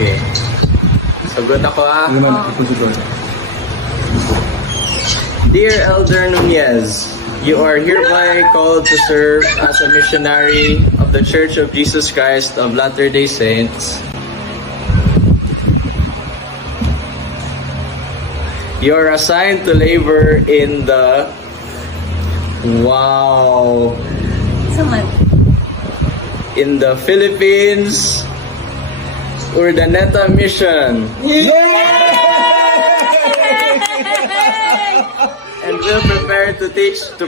Okay. Sagot ako Dear Elder Nunez, you are hereby called to serve as a missionary of the Church of Jesus Christ of Latter-day Saints. You are assigned to labor in the in the Philippines Urdaneta Mission. And will prepare to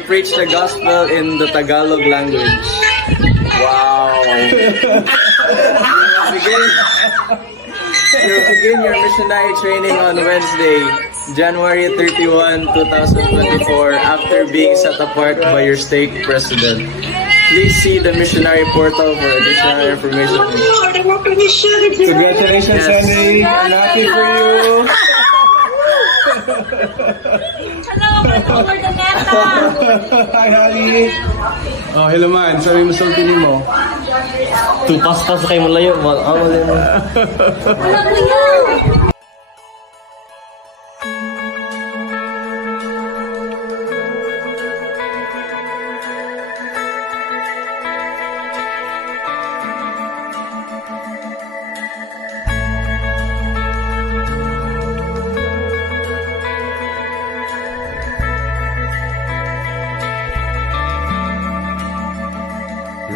preach the gospel in the Tagalog language. Wow. You'll begin your missionary training on Wednesday, January 31, 2024, after being set apart by your stake president. Please see the missionary portal for additional information. Congratulations, Henry. I'm happy for you. Hi, honey. Oh, hello man. Sabi mo sa pili mo. Tupas-pas kayo malayo. Wala ko yan.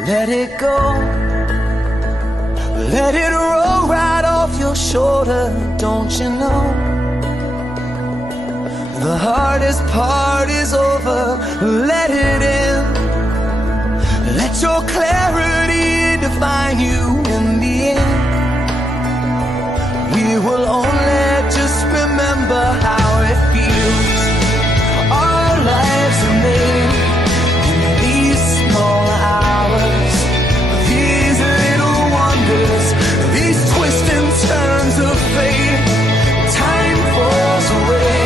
Let it go, let it roll right off your shoulder, don't you know? The hardest part is over, let it in. Let your clarity define you in the end. We will only just remember how it feels. Our lives are made in these small hours, these little wonders, these twists and turns of fate. Time falls away,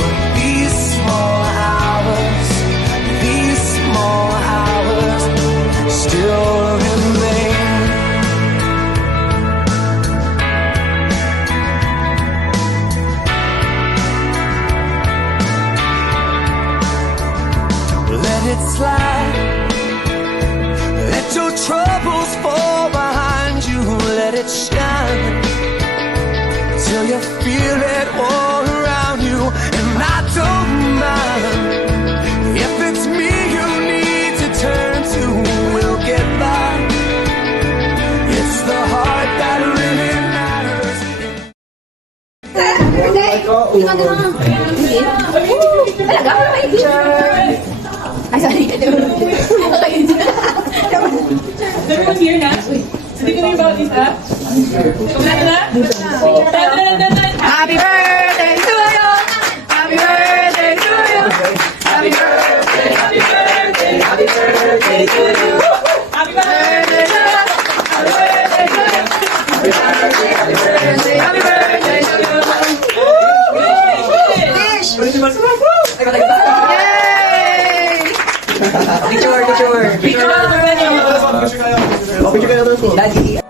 but these small hours still remain. Let it slide, let your troubles fall behind you, let it shine till you feel it all around you. And I don't mind if it's me you need to turn to, we'll get by. It's the heart that really matters. Ay, sorry. Everyone's here na. Hindi ko na yung bawat isa. Kumplete na? Happy birthday to you! Happy birthday to you! Happy birthday, happy birthday, happy birthday to you! Happy birthday to you! Happy birthday to you! Happy birthday, happy birthday, happy birthday to you! Yay! Picture! Daddy.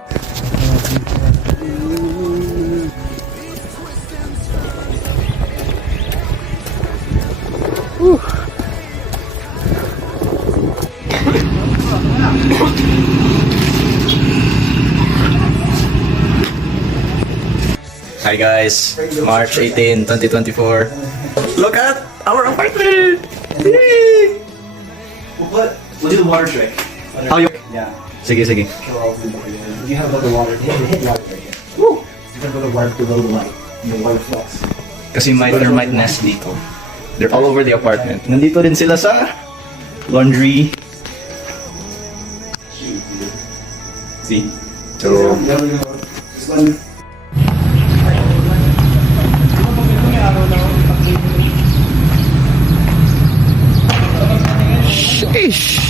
Hi guys, March 18, 2024. Look at our apartment! Yay! We'll do the water trick. How you? Yeah. Sige. You have the water. Hit water right here. Woo! You can go to water below the light. The water flux. Kasi may termite nest dito. They're all over the apartment. Nandito din sila sa laundry. See? So, sheesh!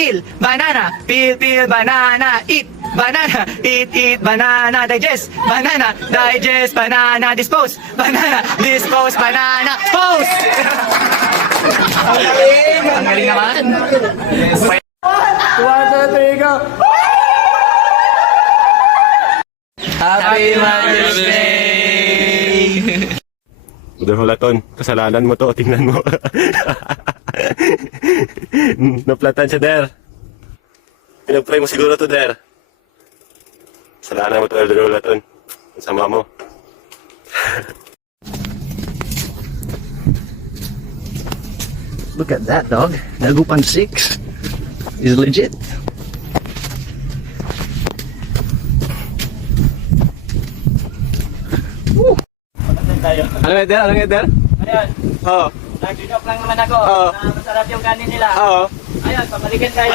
peel, banana, peel, banana, eat, banana, eat, banana, digest, banana, dispose, banana, dispose, banana, pose! Ang galing naman. Happy Mother's Day! Brother Hulaton, kasalanan mo to, tingnan mo. Naplatan siya, Der. Pinag-pray mo siguro to, Der. Kasalanan mo to, Brother Hulaton. Ang sama mo. Look at that, dog. Dagupan 6 is legit. Ano nga, Der? Ano nga, Der? Ayan, Oo. nag-joke lang naman ako Oo. na masarap yung kanin nila. Oo. Ayan, pamalikan tayo.